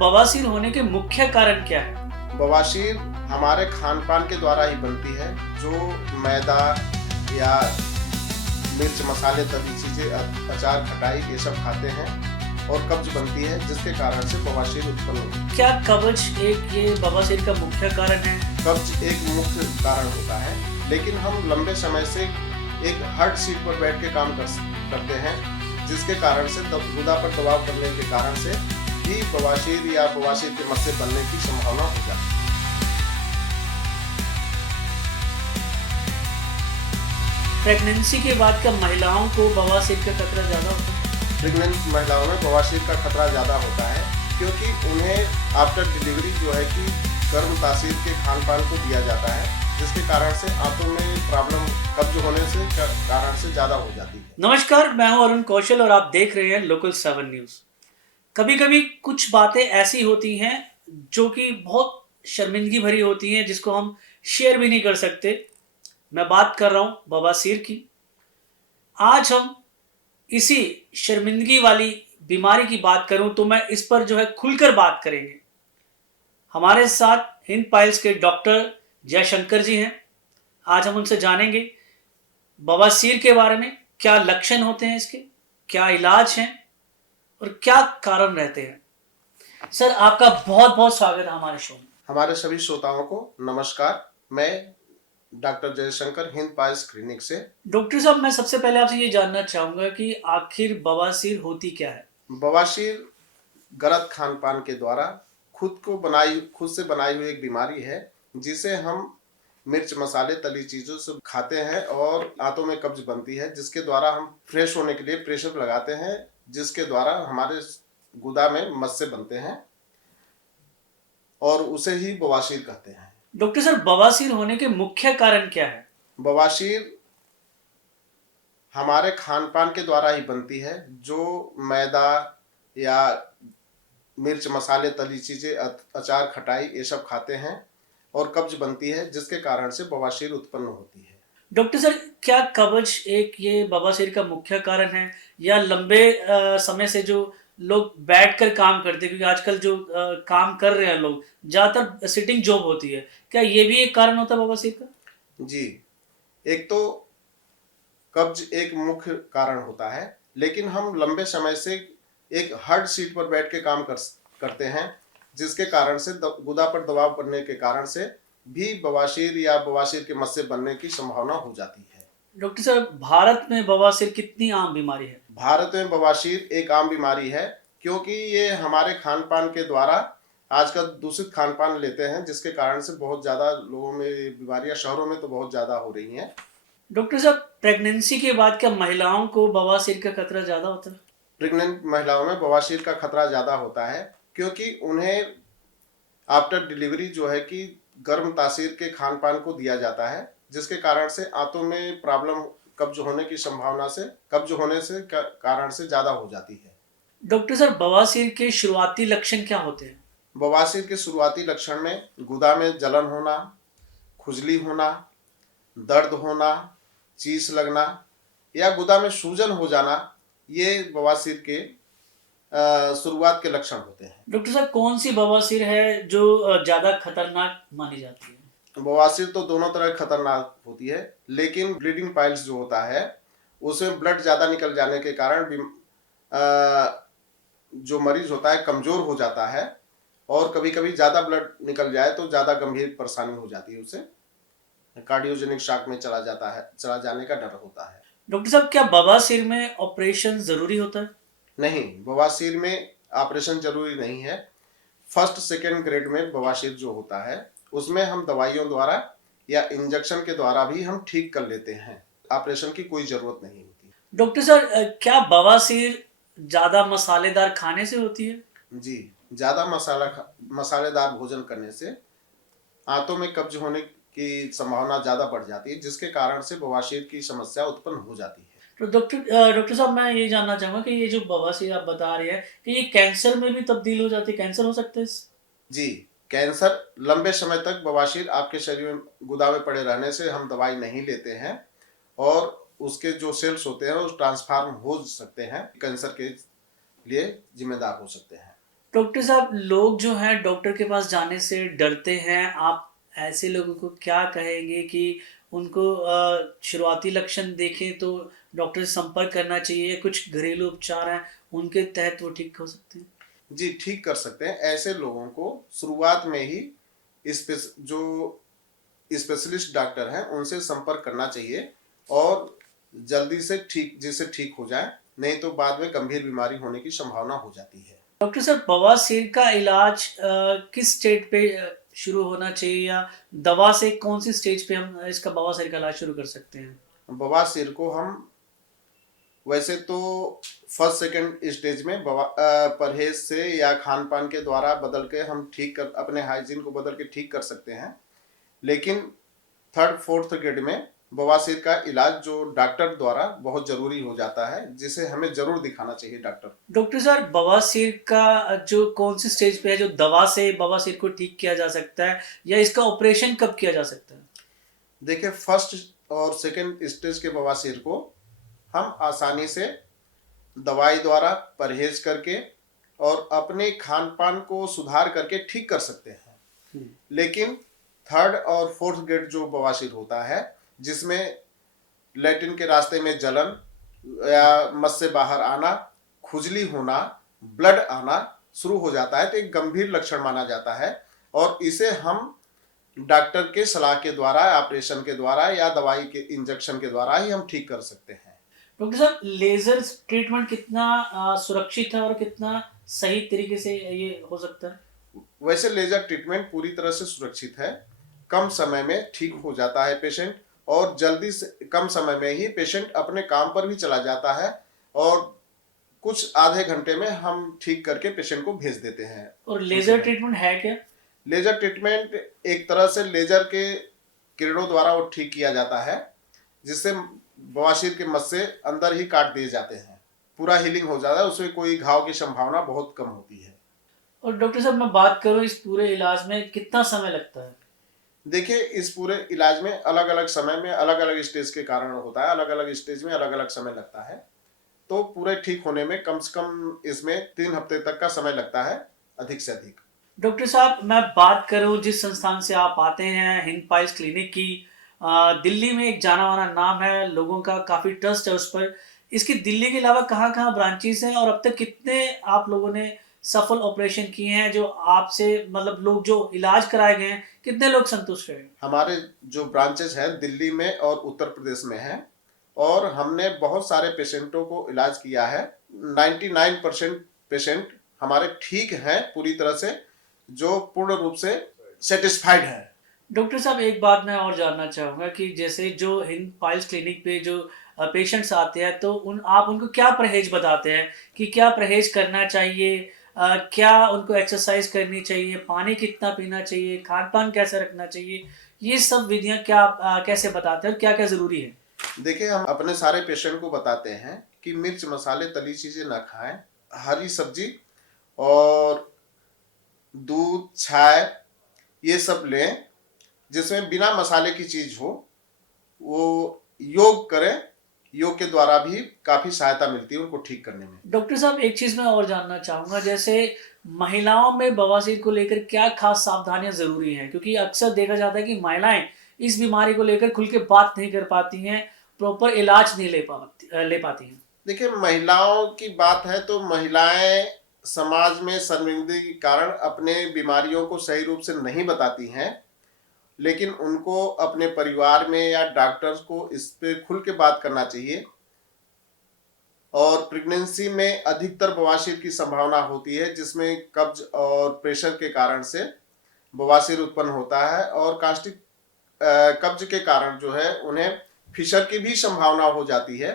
बवासीर होने के मुख्य कारण क्या है? बवासीर हमारे खान पान के द्वारा ही बनती है, जो मैदा या मिर्च मसाले तली चीज़ें, अचार खटाई ये सब खाते हैं और कब्ज बनती है, जिसके कारण से बवासीर उत्पन्न होती है। क्या कब्ज एक ये बवासीर का मुख्य कारण है? कब्ज एक मुख्य कारण होता है, लेकिन हम लंबे समय से एक हर्ट सीट पर बैठ के काम करते हैं, जिसके कारण से गुदा पर दबाव पड़ने के कारण से भी बवासीर या बवासीर के मस्से बनने की संभावना हो जाती है। प्रेगनेंसी के बाद क्या महिलाओं को बवासीर का खतरा ज्यादा होता है? प्रेग्नेंट महिलाओं में बवासीर का खतरा ज़्यादा होता है, क्योंकि उन्हें आफ्टर डिलीवरी जो है कि गर्म तासीर के खान पान को दिया जाता है, जिसके कारण से आंतों में प्रॉब्लम कब्ज होने से कारण से ज़्यादा हो जाती है। नमस्कार, मैं हूं अरुण कौशल और आप देख रहे हैं लोकल 7 न्यूज़। कभी कभी कुछ बातें ऐसी होती हैं जो कि बहुत शर्मिंदगी भरी होती हैं, जिसको हम शेयर भी नहीं कर सकते। मैं बात कर रहा हूं बवासीर की। आज हम इसी शर्मिंदगी वाली बीमारी की बात करूं तो मैं इस पर जो है खुलकर बात करेंगे। हमारे साथ हिंद पाइल्स के डॉक्टर जयशंकर जी हैं। आज हम उनसे जानेंगे बवासीर के बारे में, क्या लक्षण होते हैं इसके, क्या इलाज हैं और क्या कारण रहते हैं। सर, आपका बहुत बहुत स्वागत है हमारे शो में। हमारे सभी श्रोताओं को नमस्कार। मैं doctor Jaishankar, Hind piles clinic से। डॉक्टर साहब, मैं सबसे पहले आपसे ये जानना चाहूँगा कि आखिर बवासीर होती क्या है? बवासीर गलत खान पान के द्वारा खुद से बनाई हुई एक बीमारी है, जिसे हम मिर्च मसाले तली चीज़ों से खाते हैं और आंतों में कब्ज बनती है, जिसके द्वारा हम फ्रेश होने के लिए प्रेशर लगाते हैं, जिसके द्वारा हमारे गुदा में मस्से बनते हैं और उसे ही बवासीर कहते हैं। डॉक्टर सर, बवासीर होने के मुख्य कारण क्या है? बवासीर हमारे खान पान के द्वारा ही बनती है, जो मैदा या मिर्च मसाले तली चीज़ें, अचार खटाई ये सब खाते हैं और कब्ज बनती है, जिसके कारण से बवासीर उत्पन्न होती है। डॉक्टर सर, क्या कब्ज एक ये बवासीर का मुख्य कारण है, या लंबे समय से जो लोग बैठकर काम करते हैं, क्योंकि आजकल जो काम कर रहे हैं लोग ज़्यादातर सिटिंग जॉब होती है, क्या ये भी एक कारण होता है बवासीर का? जी, एक तो कब्ज एक मुख्य कारण होता है, लेकिन हम लंबे समय से एक हार्ड सीट पर बैठ के काम करते हैं, जिसके कारण से गुदा पर दबाव पड़ने के कारण से भी बवासीर या बवासीर के मस्से बनने की संभावना हो जाती है। डॉक्टर साहब, भारत में बवासीर कितनी आम बीमारी है? भारत में बवासीर एक आम बीमारी है, क्योंकि ये हमारे खान पान के द्वारा आजकल दूषित खान पान लेते हैं, जिसके कारण से बहुत ज़्यादा लोगों में बीमारियां, शहरों में तो बहुत ज़्यादा हो रही हैं। डॉक्टर साहब, प्रेगनेंसी के बाद क्या महिलाओं को बवासीर का खतरा ज़्यादा होता है? प्रेग्नेंट महिलाओं में बवासीर का खतरा ज़्यादा होता है, क्योंकि उन्हें आफ्टर डिलीवरी जो है कि गर्म तासीर के खान पान को दिया जाता है, जिसके कारण से आंतों में प्रॉब्लम कब्ज होने से कारण से ज़्यादा हो जाती है। डॉक्टर सर, बवासीर के शुरुआती लक्षण क्या होते हैं? बवासीर के शुरुआती लक्षण में गुदा में जलन होना, खुजली होना, दर्द होना, चीस लगना या गुदा में सूजन हो जाना, ये बवासीर के शुरुआत के लक्षण होते हैं। डॉक्टर साहब, कौन सी बवासीर है जो ज़्यादा खतरनाक मानी जाती है? बवासीर तो दोनों तरह खतरनाक होती है, लेकिन ब्लीडिंग पाइल्स जो होता है, उसमें ब्लड ज़्यादा निकल जाने के कारण जो मरीज होता है कमज़ोर हो जाता है, और कभी कभी ज़्यादा ब्लड निकल जाए तो ज़्यादा गंभीर परेशानी हो जाती है, उसे कार्डियोजेनिक शॉक में चला जाने का डर होता है। डॉक्टर साहब, क्या बवासीर में ऑपरेशन ज़रूरी होता है? नहीं, बवासीर में ऑपरेशन जरूरी नहीं है। फर्स्ट सेकेंड ग्रेड में बवासीर जो होता है, उसमें हम दवाइयों द्वारा या इंजेक्शन के द्वारा भी हम ठीक कर लेते हैं, ऑपरेशन की कोई ज़रूरत नहीं होती। डॉक्टर सर, क्या बवासीर ज़्यादा मसालेदार खाने से होती है? जी, ज़्यादा मसालेदार भोजन करने से आंतों में कब्ज होने की संभावना ज़्यादा बढ़ जाती है, जिसके कारण से बवासीर की समस्या उत्पन्न हो जाती है। तो डॉक्टर साहब, मैं ये जानना चाहूँगा कि ये जो बवासीर आप बता रहे हैं कि ये कैंसर में भी तब्दील हो जाती है, कैंसर हो सकता है जी, कैंसर लंबे समय तक बवासीर आपके शरीर में गुदा में पड़े रहने से हम दवाई नहीं लेते हैं और उसके जो सेल्स होते हैं वो ट्रांसफार्म हो सकते हैं, कैंसर के लिए जिम्मेदार हो सकते हैं। डॉक्टर साहब, लोग जो हैं डॉक्टर के पास जाने से डरते हैं। आप ऐसे लोगों को क्या कहेंगे कि उनको शुरुआती लक्षण देखें तो डॉक्टर से संपर्क करना चाहिए? कुछ घरेलू उपचार हैं, उनके तहत वो ठीक हो सकते हैं? जी, ठीक कर सकते हैं। ऐसे लोगों को शुरुआत में ही जो स्पेशलिस्ट डॉक्टर हैं उनसे संपर्क करना चाहिए और जल्दी से ठीक जिससे ठीक हो जाए, नहीं तो बाद में गंभीर बीमारी होने की संभावना हो जाती है। डॉक्टर साहब, बवासीर का इलाज किस स्टेज पे शुरू होना चाहिए, या दवा से कौन सी स्टेज पे हम इसका बवासीर का इलाज शुरू कर सकते हैं? बवासीर को हम वैसे तो फर्स्ट सेकंड स्टेज में परहेज से या खान पान के द्वारा बदल के हम ठीक कर अपने हाइजीन को बदल के ठीक कर सकते हैं। लेकिन थर्ड फोर्थ ग्रेड में बवासीर का इलाज जो डॉक्टर द्वारा बहुत जरूरी हो जाता है, जिसे हमें जरूर दिखाना चाहिए डॉक्टर। डॉक्टर साहब, बवासीर का जो कौन सी स्टेज पे है जो दवा से बवासीर को ठीक किया जा सकता है, या इसका ऑपरेशन कब किया जा सकता है? देखिए, फर्स्ट और सेकंड स्टेज के बवासीर को हम आसानी से दवाई द्वारा परहेज करके और अपने खान पान को सुधार करके ठीक कर सकते हैं। लेकिन थर्ड और फोर्थ ग्रेड जो बवासीर होता है, जिसमें लैट्रिन के रास्ते में जलन या मस से बाहर आना, खुजली होना, ब्लड आना शुरू हो जाता है, तो एक गंभीर लक्षण माना जाता है और इसे हम डॉक्टर के सलाह के द्वारा, ऑपरेशन के द्वारा या दवाई के इंजेक्शन के द्वारा ही हम ठीक कर सकते हैं। डॉक्टर साहब, लेजर ट्रीटमेंट कितना सुरक्षित है और कितना सही तरीके से ये हो सकता है? वैसे लेजर ट्रीटमेंट पूरी तरह से सुरक्षित है। कम समय में ठीक हो जाता है पेशेंट और जल्दी से कम समय में ही पेशेंट अपने काम पर भी चला जाता है और कुछ आधे घंटे में हम ठीक करके पेशेंट को भेज देते हैं। और लेजर ट्रीटमेंट है क्या? लेजर ट्रीटमेंट एक तरह से लेजर के किरणों द्वारा वो ठीक किया जाता है, जिससे बवासीर के मस्से अंदर ही काट दिए जाते हैं, पूरा हीलिंग हो जाता है, उसमें कोई घाव की संभावना बहुत कम होती है। और डॉक्टर साहब, मैं बात करूँ इस पूरे इलाज में कितना समय लगता है? देखिए, इस पूरे इलाज में अलग अलग समय में अलग अलग स्टेज के कारण होता है, अलग अलग स्टेज में अलग अलग समय लगता है। तो पूरे ठीक होने में कम से कम इसमें 3 हफ्ते तक का समय लगता है, अधिक से अधिक। डॉक्टर साहब, मैं बात करूं जिस संस्थान से आप आते हैं, हिंद पाइल्स क्लिनिक की, दिल्ली में एक जाना माना नाम है, लोगों का काफ़ी ट्रस्ट है उस पर। इसकी दिल्ली के अलावा कहाँ कहाँ ब्रांचेस हैं, और अब तक कितने आप लोगों ने सफल ऑपरेशन किए हैं, जो आपसे मतलब लोग जो इलाज कराए गए हैं, कितने लोग संतुष्ट रहे? हमारे जो ब्रांचेस हैं दिल्ली में और उत्तर प्रदेश में हैं और हमने बहुत सारे पेशेंटों को इलाज किया है। 99% पेशेंट हमारे ठीक हैं पूरी तरह से, जो पूर्ण रूप से सेटिस्फाइड है। डॉक्टर साहब, एक बात मैं और जानना चाहूँगा कि जैसे जो हिंद पाइल्स क्लिनिक पे जो पेशेंट्स आते हैं, तो आप उनको क्या परहेज बताते हैं कि क्या परहेज करना चाहिए? क्या उनको एक्सरसाइज करनी चाहिए? पानी कितना पीना चाहिए? खान पान कैसे रखना चाहिए? ये सब विधियाँ क्या आप कैसे बताते हैं और क्या क्या ज़रूरी है? देखिए, हम अपने सारे पेशेंट को बताते हैं कि मिर्च मसाले तली चीज़ें ना खाएं, हरी सब्जी और दूध, चाय ये सब लें, जिसमें बिना मसाले की चीज़ हो। वो योग करें, योग के द्वारा भी काफ़ी सहायता मिलती है उनको ठीक करने में। डॉक्टर साहब, एक चीज़ मैं और जानना चाहूँगा, जैसे महिलाओं में बवासीर को लेकर क्या खास सावधानियाँ ज़रूरी हैं? क्योंकि अक्सर देखा जाता है कि महिलाएं इस बीमारी को लेकर खुल के बात नहीं कर पाती हैं, प्रॉपर इलाज नहीं ले पाती हैं। देखिए, महिलाओं की बात है तो महिलाएं समाज में शर्मिंदगी के कारण अपने बीमारियों को सही रूप से नहीं बताती हैं, लेकिन उनको अपने परिवार में या डॉक्टर्स को इस पे खुल के बात करना चाहिए। और प्रेगनेंसी में अधिकतर बवासीर की संभावना होती है, जिसमें कब्ज और प्रेशर के कारण से बवासीर उत्पन्न होता है और कास्टिक कब्ज के कारण जो है उन्हें फिशर की भी संभावना हो जाती है,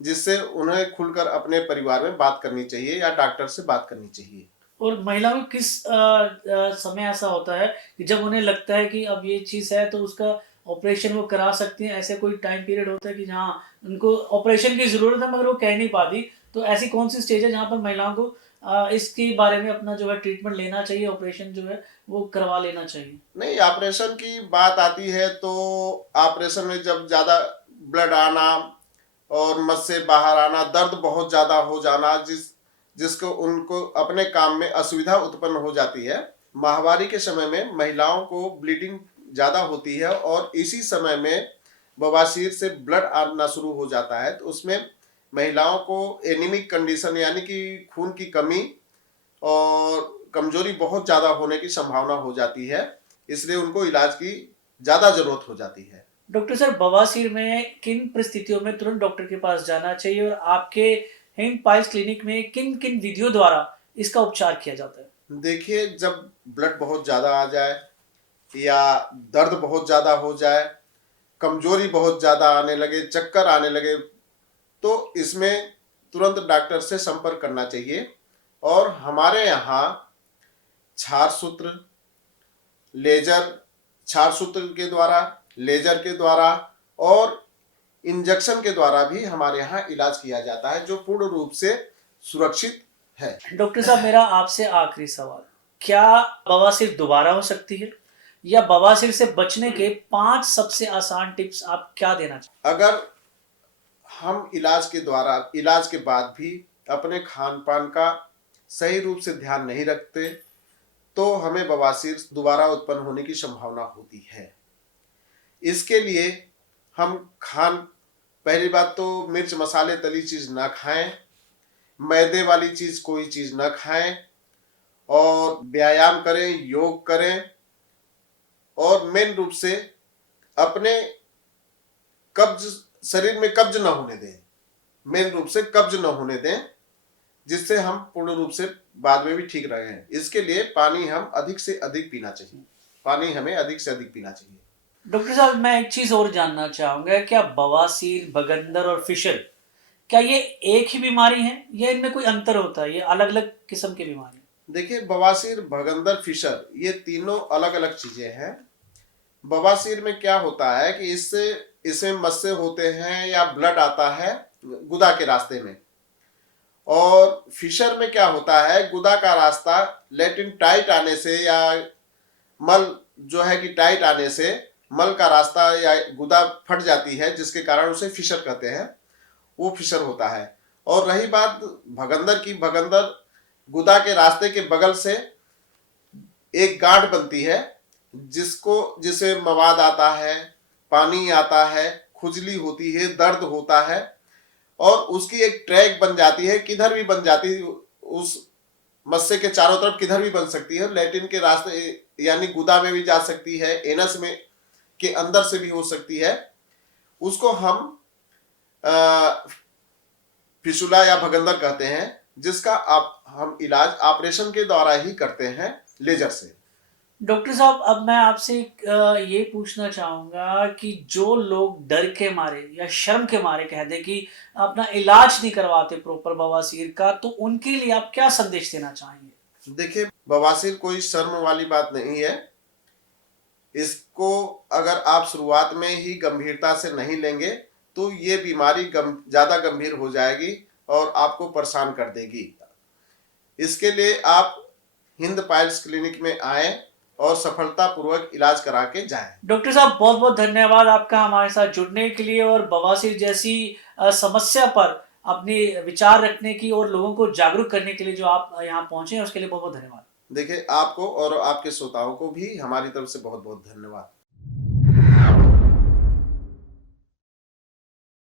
जिससे उन्हें खुलकर अपने परिवार में बात करनी चाहिए या डॉक्टर से बात करनी चाहिए। और महिलाओं में किस समय ऐसा होता है कि जब उन्हें लगता है कि अब ये चीज़ है तो उसका ऑपरेशन वो करा सकती हैं? ऐसे कोई टाइम पीरियड होता है कि जहाँ उनको ऑपरेशन की ज़रूरत है मगर वो कह नहीं पाती, तो ऐसी कौन सी स्टेज है जहाँ पर महिलाओं को इसके बारे में अपना जो है ट्रीटमेंट लेना चाहिए, ऑपरेशन जो है वो करवा लेना चाहिए? नहीं, ऑपरेशन की बात आती है तो ऑपरेशन में जब ज़्यादा ब्लड आना और मस से बाहर आना, दर्द बहुत ज़्यादा हो जाना, जिसको उनको अपने काम में असुविधा उत्पन्न हो जाती है। माहवारी के समय में महिलाओं को ब्लीडिंग ज़्यादा होती है और इसी समय में बवासीर से ब्लड आना शुरू हो जाता है, तो उसमें महिलाओं को एनीमिक कंडीशन यानी कि खून की कमी और कमजोरी बहुत ज़्यादा होने की संभावना हो जाती है, इसलिए उनको इलाज की ज़्यादा जरूरत हो जाती है। डॉक्टर सर, बवासीर में किन परिस्थितियों में तुरंत डॉक्टर के पास जाना चाहिए और आपके हिंद पाइल्स क्लिनिक में किन किन विधियों द्वारा इसका उपचार किया जाता है? देखिए, जब ब्लड बहुत ज़्यादा आ जाए या दर्द बहुत ज़्यादा हो जाए, कमजोरी बहुत ज़्यादा आने लगे, चक्कर आने लगे, तो इसमें तुरंत डॉक्टर से संपर्क करना चाहिए। और हमारे यहाँ क्षार सूत्र, लेजर, क्षार सूत्र के द्वारा, लेजर के द्वारा और इंजेक्शन के द्वारा भी हमारे यहाँ इलाज किया जाता है, जो पूर्ण रूप से सुरक्षित है। डॉक्टर साहब, मेरा आपसे आखिरी सवाल, क्या बवासीर दोबारा हो सकती है या बवासीर से बचने के 5 सबसे आसान टिप्स आप क्या देना चाहते अगर हम इलाज के बाद भी अपने खान पान का सही रूप से ध्यान नहीं रखते, तो हमें बवासीर दोबारा उत्पन्न होने की संभावना होती है। इसके लिए हम पहली बात तो मिर्च मसाले तली चीज ना खाएं, मैदे वाली चीज कोई चीज ना खाएं और व्यायाम करें, योग करें और मेन रूप से अपने शरीर में कब्ज न होने दें, मेन रूप से कब्ज न होने दें, जिससे हम पूर्ण रूप से बाद में भी ठीक रहें। इसके लिए पानी हम अधिक से अधिक पीना चाहिए, पानी हमें अधिक से अधिक पीना चाहिए। डॉक्टर साहब, मैं एक चीज और जानना चाहूंगा, क्या बवासीर, बगंदर और फिशर, क्या ये एक ही बीमारी है या इनमें कोई अंतर होता है? ये अलग अलग किस्म की बीमारी? देखिए, बवासीर, भगंदर, फिशर ये तीनों अलग अलग चीजें हैं। बवासीर में क्या होता है कि इसमें मस्से होते हैं या ब्लड आता है गुदा के रास्ते में, और फिशर में क्या होता है, गुदा का रास्ता लेटिन टाइट आने से या मल जो है कि टाइट आने से मल का रास्ता या गुदा फट जाती है, जिसके कारण उसे फिशर कहते हैं, वो फिशर होता है। और रही बात भगंदर की, भगंदर गुदा के रास्ते के बगल से एक गांठ बनती है, जिसे मवाद आता है, पानी आता है, खुजली होती है, दर्द होता है और उसकी एक ट्रैक बन जाती है, किधर भी बन जाती है, उस मस्से के चारों तरफ किधर भी बन सकती है, लैटिन के रास्ते यानी गुदा में भी जा सकती है, एनस में के अंदर से भी हो सकती है। उसको हम फिशुला या भगंदर कहते हैं, जिसका हम इलाज ऑपरेशन के द्वारा ही करते हैं, लेजर से। डॉक्टर साहब, अब मैं आपसे ये पूछना चाहूंगा कि जो लोग डर के मारे या शर्म के मारे कह दे कि अपना इलाज नहीं करवाते प्रॉपर बवासीर का, तो उनके लिए आप क्या संदेश देना चाहेंगे? देखिए, बवासीर कोई शर्म वाली बात नहीं है। इसको अगर आप शुरुआत में ही गंभीरता से नहीं लेंगे तो ये बीमारी ज्यादा गंभीर हो जाएगी और आपको परेशान कर देगी। इसके लिए आप हिंद पाइल्स क्लिनिक में आए और सफलतापूर्वक इलाज करा के जाएं। डॉक्टर साहब, बहुत बहुत धन्यवाद आपका हमारे साथ जुड़ने के लिए और बवासीर जैसी समस्या पर अपने विचार रखने की और लोगों को जागरूक करने के लिए जो आप यहाँ पहुंचे हैं, उसके लिए बहुत बहुत धन्यवाद। देखिए, आपको और आपके श्रोताओं को भी हमारी तरफ से बहुत बहुत धन्यवाद।